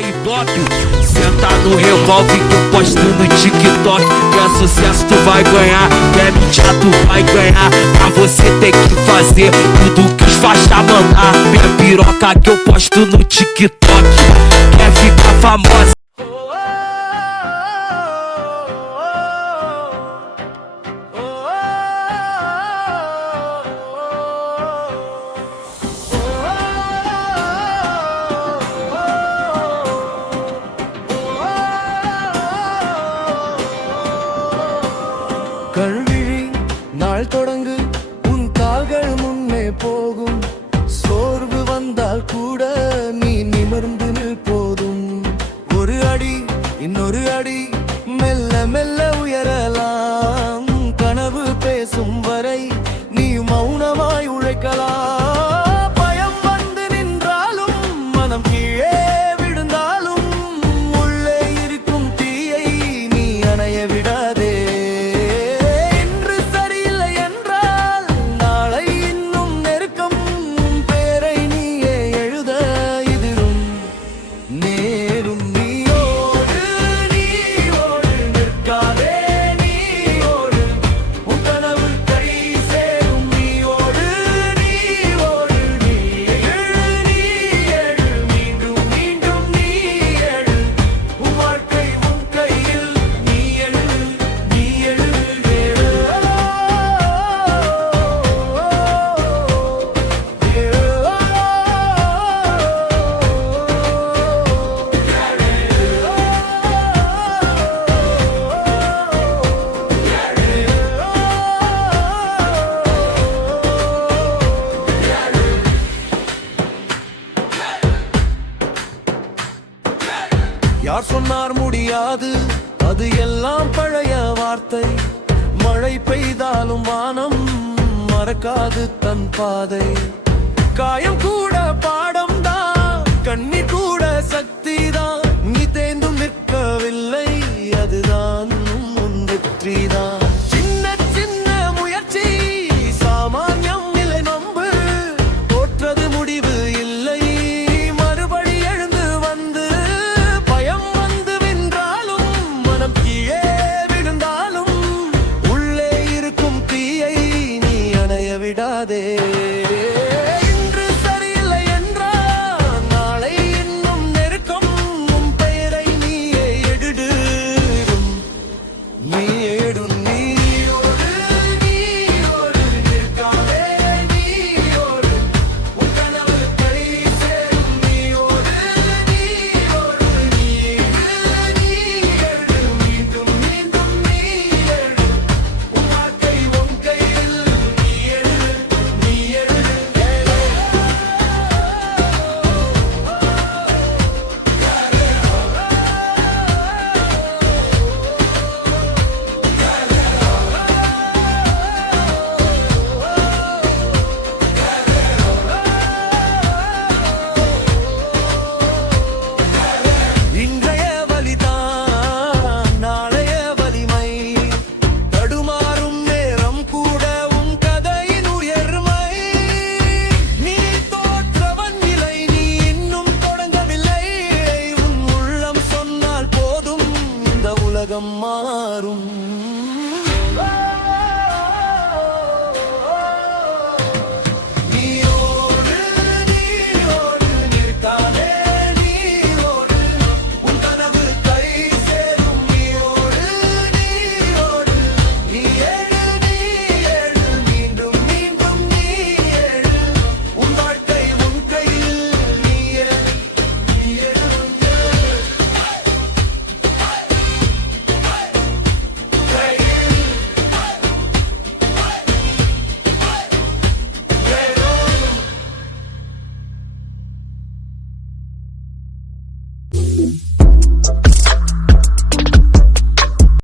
Ibope, senta no revólver que eu posto no TikTok. Que é sucesso tu vai ganhar, que é mentira tu vai ganhar. Mas você tem que fazer tudo que os faixa mandar. Minha piroca que eu posto no TikTok. Quer ficar famosa? கல்விழி நாள் தொடங்கு உன் கால்கள் முன்னே போகும். சோர்வு வந்தால் கூட நீ நிமிர்ந்து நில் போதும். ஒரு அடி இன்னொரு அடி மெல்ல மெல்ல உயரலாம். கனவு பேசும் வரை நீ மௌனமாய் உழைக்கலாம். பயம் வந்து நின்றாலும் மனம் கீழே விழுந்தாலும் உள்ளே இருக்கும் தீயை நீ அணைய விடாதே. யார் சொன்னார் முடியாது, அது எல்லாம் பழைய வார்த்தை. மழை பெய்தாலும் வானம் மறக்காது தன் பாதை. காயம் கூட பாடம் தான், கண்ணீர்